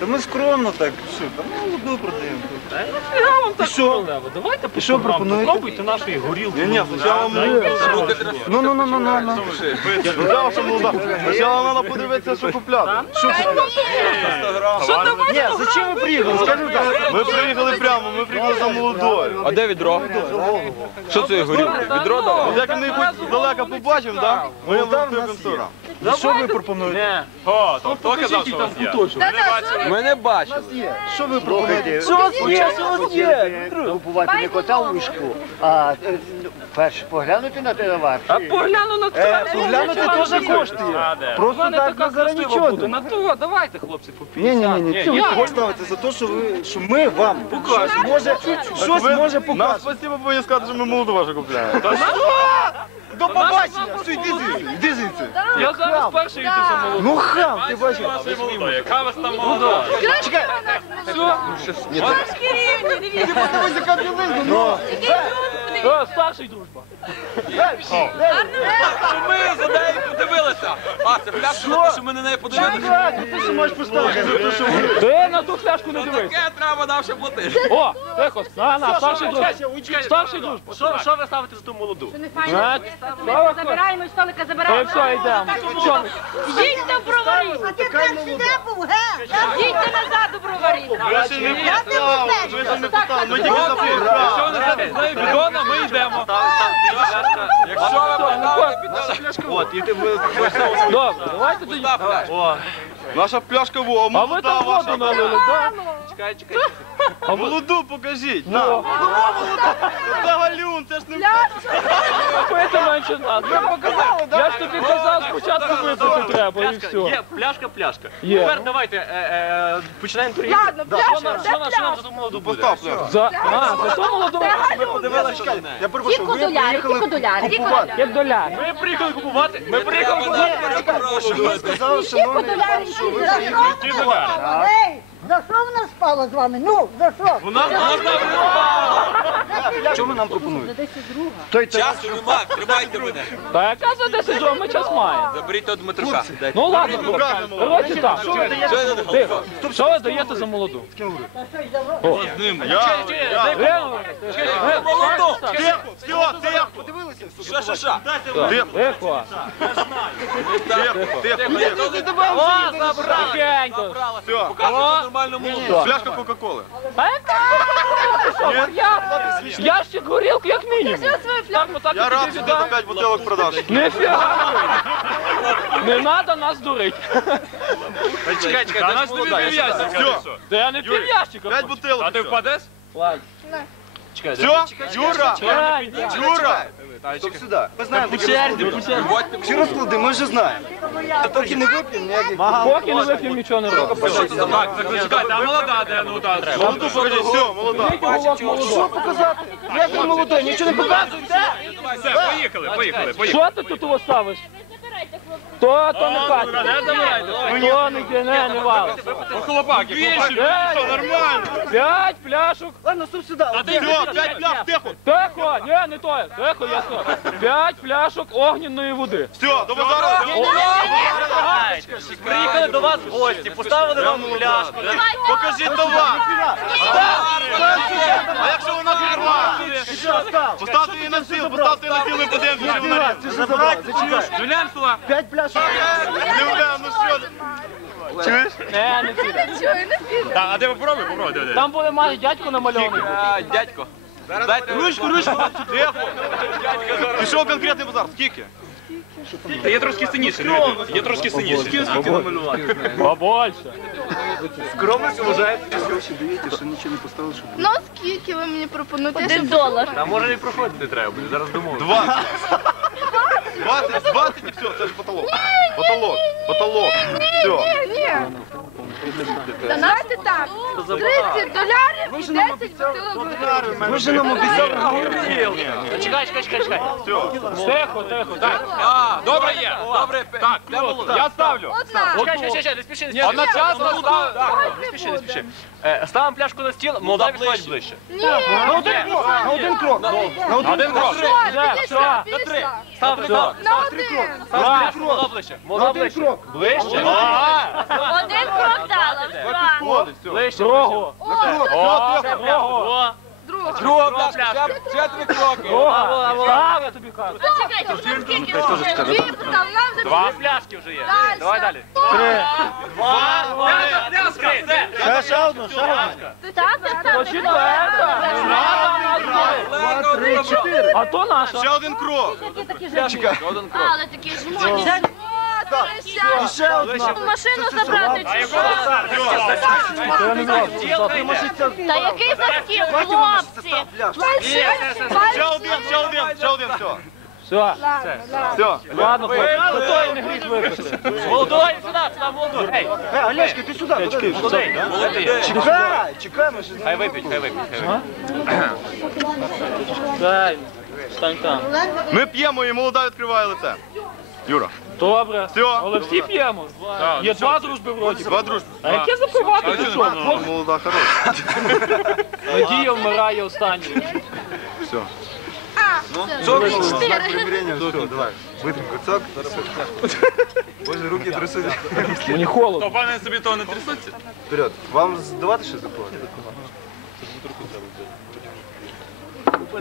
Та ми скромно так, що, та молоду продаємо. Я вам так що? королева. Давайте по що пропонуєте? Попробуйте нашої горілки. Ні, ні, спочатку Ну, ну, ну, ну, ну, ну. Спочатку, що молода. Спочатку треба подивитися, що купляти. Що Ні, зачем ви приїхали? Скажи так. Ми приїхали прямо, ми приїхали за молодою. А де відро? Що це горілка? Відро давай? Як ми хоч здалека побачимо, так? Ми 100 грам. Що ви пропонуєте? О, то хто казав, що у вас є? Ми не бачили. Що ви пропонуєте? Що у вас є? Що у вас є? Купувати не кота у мішку, а е, ну, перше поглянути на товар. А погляну на товар. Поглянути теж коштує. Просто так ми зараз нічого. На то, давайте, хлопці, по Ні, ні, ні, ні. Ви ставите за те, що ви, що ми вам щось може, щось може Нам спасибо, спасибо я сказав, що ми молоду вашу купляємо. До побачення! Все, йди звідси, йди звідси. Я зараз перший йду за молоду. Ну хам, ти бачиш. Яка вас там молода? Чекай, рівні, дивіться. подивись, яка білизна, ну. О, старший дружба. Ми за нею подивилися. А, це пляшка на те, що ми на неї подивилися. Ти що можеш поставити за те, що. Ти на ту фляжку не дивись. Таке треба нам ще платити. О, тихо, на, на, старший дружба. Старший дружба. Що, що ви ставите за ту молоду? Що не файно? Давай, Забираємо, з столика забираємо. все, йдемо. Що? Їдьте в броварі. А ти перший де був, ге? Їдьте назад у броварі. Ви не не поставили, ми тільки за Якщо вони зараз знають бідона, ми йдемо. Якщо ви поставите ви... Добре, давайте тоді. Наша пляшка во, А ви там воду налили, так? Чекай, чекай. Молоду покажіть, Ну, на. Це галюн, це ж не пити менше нас. Я ж тобі казав, спочатку випити треба і все. Є пляшка, пляшка. Є. Тепер давайте е, е, починаємо торгівлю. Ладно, Що пляшка, нам- де що нам- що нам за ту молоду буде? Постав пляшку. За, а, за то молодого. Ми подивилися, що до. Я перепрошую, Тільки ви приїхали тільки. Як доляр. Ми приїхали купувати. Ми приїхали купувати. Ви сказали, шановний що ви приїхали Ті. Ей, за що вона спала з вами? Ну, за що? Вона можна Що ви нам пропонуєте? Часу нема, тримайте мене. Та яка за 10 років ми час маємо? Заберіть того Дмитрука. Ну ладно, коротше так. Що ви даєте? Тихо. Що ви даєте за молоду? Я, я. Молоду! Тихо, тихо, Ша, ша, ша. Тихо. тихо, тихо, тихо. О. Тихенько. Все, Показуйте нормальну молоду. пляшка Кока-Коли. А як ти? Я- Ящик горілки, як мінімум. Так, ну Я тобі рад, що ти до за 5 бутилок продаш. Нифіга. Не треба нас дурити. Чекай, чекай, де ж молода? Я. Все, Та я не пів ящика. 5 бутилок. А ти впадеш? Ладно. Чекай, Все, Юра. Юра. Стоп сюди. Ми знаємо такі розклади. Всі розклади, ми вже знаємо. Та поки не вип'ємо, ніяких... Поки не вип'ємо, нічого не робимо. Так, так, чекайте, а молода, де ну так. Молоду покажіть, все, молода. Що показати? Як він молодий? Нічого не показуєте? Все, поїхали, поїхали, поїхали. Що ти тут оставиш? То, то не хатить. То не, не, не. Ну, хлопаки. П'ять, Нормально. п'ять пляшок. Ладно, стоп сюди. А ти п'ять пляшок, тихо. Тихо, ні, не то. Тихо, я сказав. П'ять пляшок огненної води. Все, до базару. До вас гості, поставили вам пляшку. Покажіть товар. А якщо вона зірвана? Поставте її на стіл, поставте її на стіл і подивимося, що вона Ти ж забрав, П'ять пляшок. Люля, ну що? Чуєш? Не, не піде. Так, а де попробуй, попробуй. Там буде мати дядько намальований. Дядько. Дайте Ручку, ручку. Тихо. Пішов конкретний базар. Скільки? Та є трошки синіший, люди. Є трошки синіший. Скільки намалювати? Побольше. Скромність вважаєте, що дивіться, що нічого не поставили, щоб... Ну, скільки ви мені пропонуєте? Один долар. Та може і проходити треба буде, зараз домовимося. 20. 20, 20 і все, це ж потолок. Потолок, потолок. Все. Ні. Давайте так. 30 долярів і 10 бутилок горілки. Ви ж нам обіцяли. Чекай, чекай, чекай, чекай. Тихо, тихо. Так. А, добре є, добре. Так. Я ставлю. Одна. Чекай, чекай, чекай, не спіши, не спіши. одночасно ставлю. Не спіши, не спіши. Е, Ставимо пляшку на стіл, молода підходить ближче. Ні. На один крок, на один крок. На один крок. Все, більше, більше. Став став. На один. Став пляшку, молода ближче. Молода один ближче. крок. Ближче. Один крок дала. Два. Підходить, все. Ближче. Другого. О, О, друга. Друга пляшка. Ще три кроки. Став, я тобі кажу. Чекайте, вже скільки? Дві, там нам Два пляшки вже є. Дальше. Давай далі. Три. Два. Ще, ще одну, ще одну. Так, так, так. Два, три, чотири. А то наша. Ще один крок. Чекай. Один крок. Але такі жмоті. І ще одна. Машину забрати чи що? Та який захотів, хлопці? Ще один, ще один, ще один, все. Все. Все. Ладно, хлопці. Не гріх випити. Молодой, сюди, сюди, молодой. Ей, Е, Олешка, ти сюди, куди? молодий. Чекай, чекай, ми ще Хай випить, хай випить, хай випить. Дай. Стань там. Ми п'ємо і молода відкриває лице. Юра. Добре. Все. Але всі п'ємо. Є два дружби вроді. Два дружби. А яке запивати? Ти що? Ну, Молода хороша. Надія вмирає останньою. Все. Чотири. давай. Витрим куцок. Боже, руки трясуться. Мені холодно. пане собі того не трясуться? Вперед. Вам здавати щось запивати?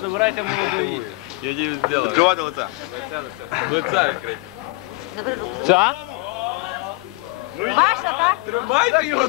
Забирайте молодої. Я дію зробив. Відкривайте лице. Лиця відкрити. Ця? Тримайте його,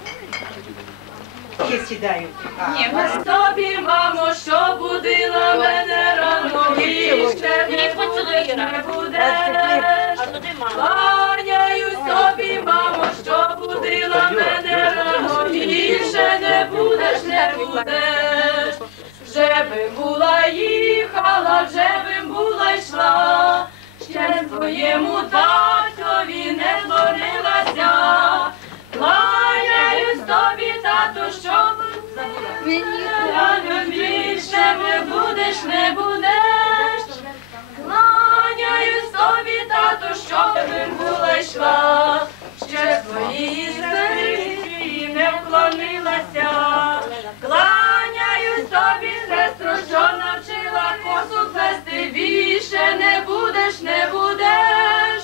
Тобі, мамо, що будила мене рано, ще не будеш, не будеш. Кланяюсь тобі, мамо, що будила мене рано, більше не будеш, не будеш. Вже би була їхала, вже би була йшла, ще твоєму татові більше не будеш, не будеш. Кланяюсь тобі, тато, що би була йшла. Ще твої старі не вклонилася. Кланяюсь тобі, сестро, що навчила косу плести. Більше не будеш, не будеш.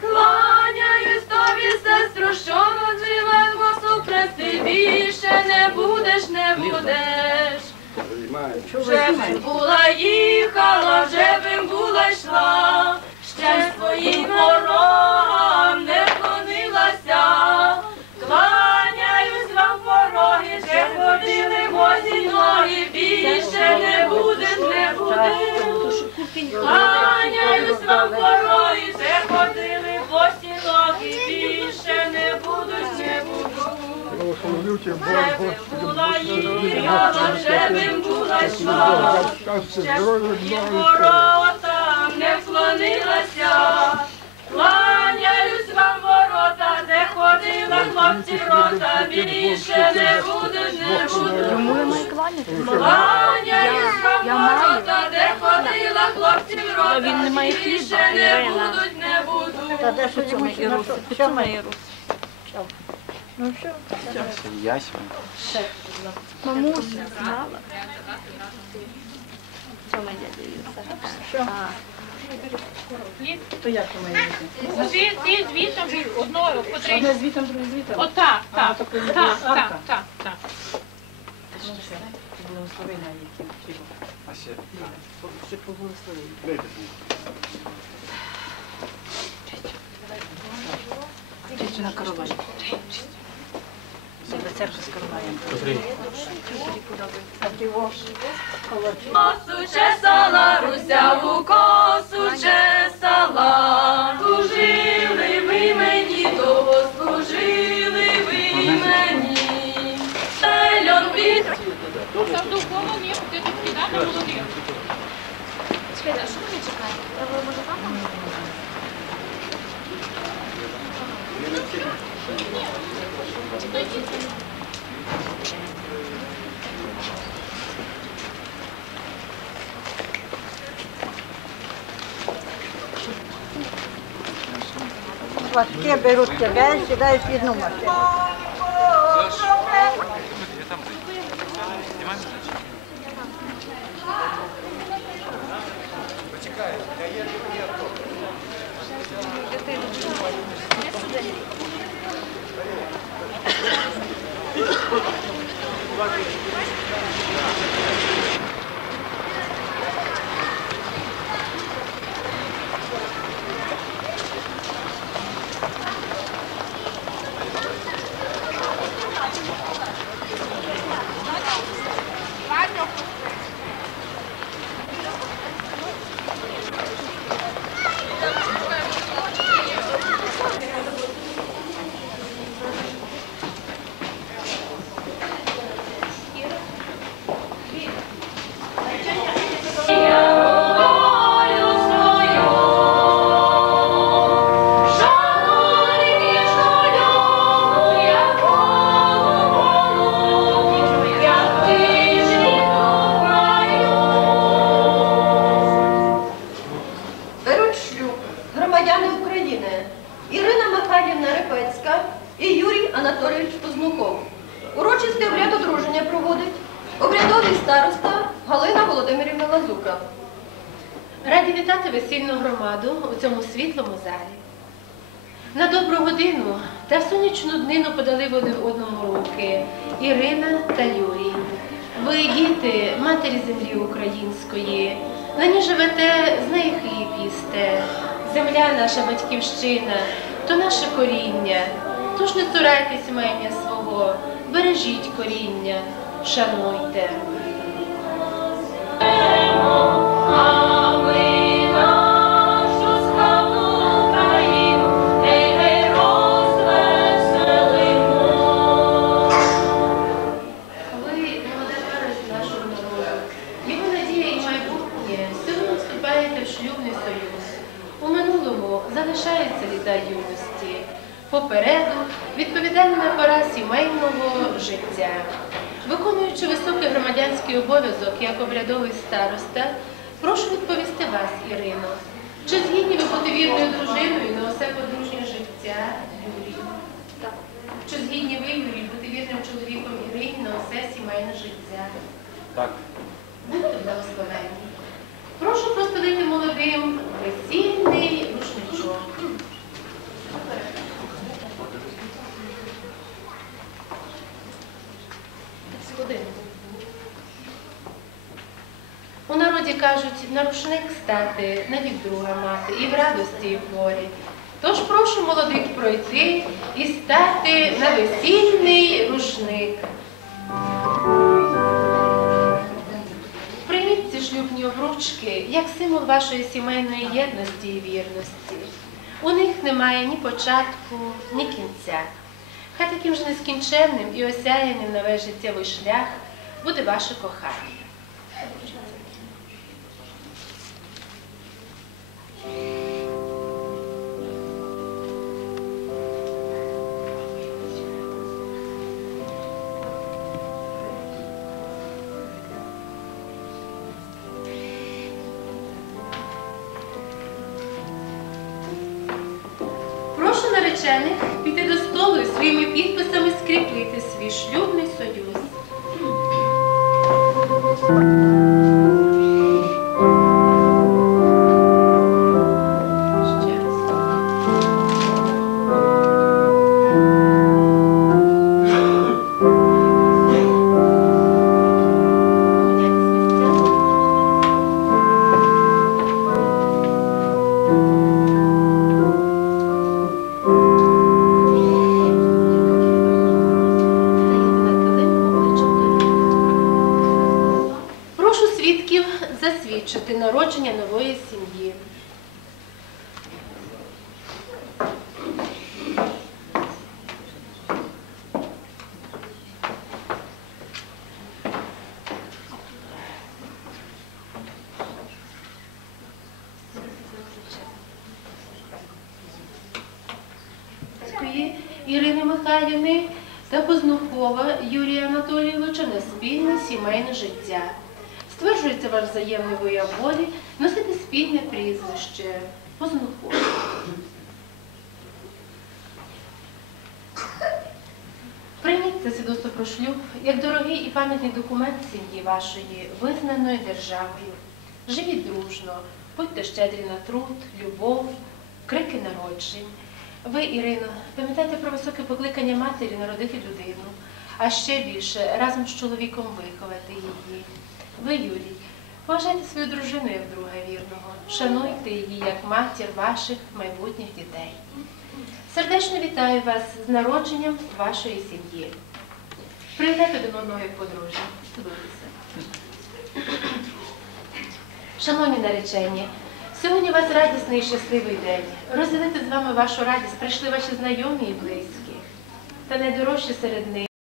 Кланяюсь тобі, сестро, що навчила косу плести. Більше не будеш, не будеш. Вже би була їхала, вже би була йшла, ще своїм порогам була вже була йшла, ще воротам не вклонилася. Кланяюсь вам ворота, де ходила хлопці рота, більше не будуть, не будуть. Кланяюсь вам ворота, де ходила хлопці рота, більше не будуть, не будуть. Та де що йому ще на що? Ну що? Яся. Мамуся знала. То як у мене? Ти, ти звітом одною, потрібно. Одне звітом, друге звітом. Отак, так, так, так, так, так, так. Благословення які. А ще. Ще поблагословення. Чисто на каравані до сала, скарбаємо. Косу чесала, русяву косу чесала, служили ви мені, того служили ви мені. Сельон від... Там довкола ні, ти тут кидати може, папа? Важкі беруть тебе, сідають в одну Михайлівна і Юрій Анатолійович Познуков. Урочистий обряд одруження проводить обрядовий староста Галина Володимирівна Лазука. Раді вітати весільну громаду у цьому світлому залі. На добру годину та в сонячну днину подали вони одному руки Ірина та Юрій. Ви діти матері землі української, на ній живете, з неї хліб їсте. Земля наша батьківщина, то наше коріння. Тож не цурайтесь мене свого, бережіть коріння, шануйте. Минулому залишаються літа юності. Попереду відповідальна пора сімейного життя. Виконуючи високий громадянський обов'язок як обрядовий староста, прошу відповісти вас, Ірино. Чи згідні ви бути вірною дружиною на усе подружнє життя, Юрій? Чи згідні ви, Юрій, бути вірним чоловіком Ірині на усе сімейне життя? Так. Будьте благословенні. Прошу простелити молодим весільний кажуть, на рушник стати, на друга мати, і в радості, і в горі. Тож прошу молодих пройти і стати на весільний рушник. Прийміть ці шлюбні обручки як символ вашої сімейної єдності і вірності. У них немає ні початку, ні кінця. Хай таким же нескінченним і осяяним на весь життєвий шлях буде ваше кохання. Наречених піти до столу і своїми підписами скріпити свій шлюбний союз. чи ти народження нової сім'ї. Ірини Михайлівни та Познухова Юрія Анатолійовича на спільне сімейне життя. Стверджується ваш взаємний вияв волі носити спільне прізвище Познухова. Прийміть свідоцтво про шлюб як дорогий і пам'ятний документ сім'ї вашої, визнаної державою. Живіть дружно, будьте щедрі на труд, любов, крики народжень. Ви, Ірино, пам'ятайте про високе покликання матері народити людину, а ще більше разом з чоловіком виховати її. Ви, Юрій, поважайте свою дружину як друга вірного, шануйте її як матір ваших майбутніх дітей. Сердечно вітаю вас з народженням вашої сім'ї. Привітайте до одного подружжя. Цілуйтеся. Шановні наречені, сьогодні у вас радісний і щасливий день. Розділити з вами вашу радість прийшли ваші знайомі і близькі. Та найдорожче серед них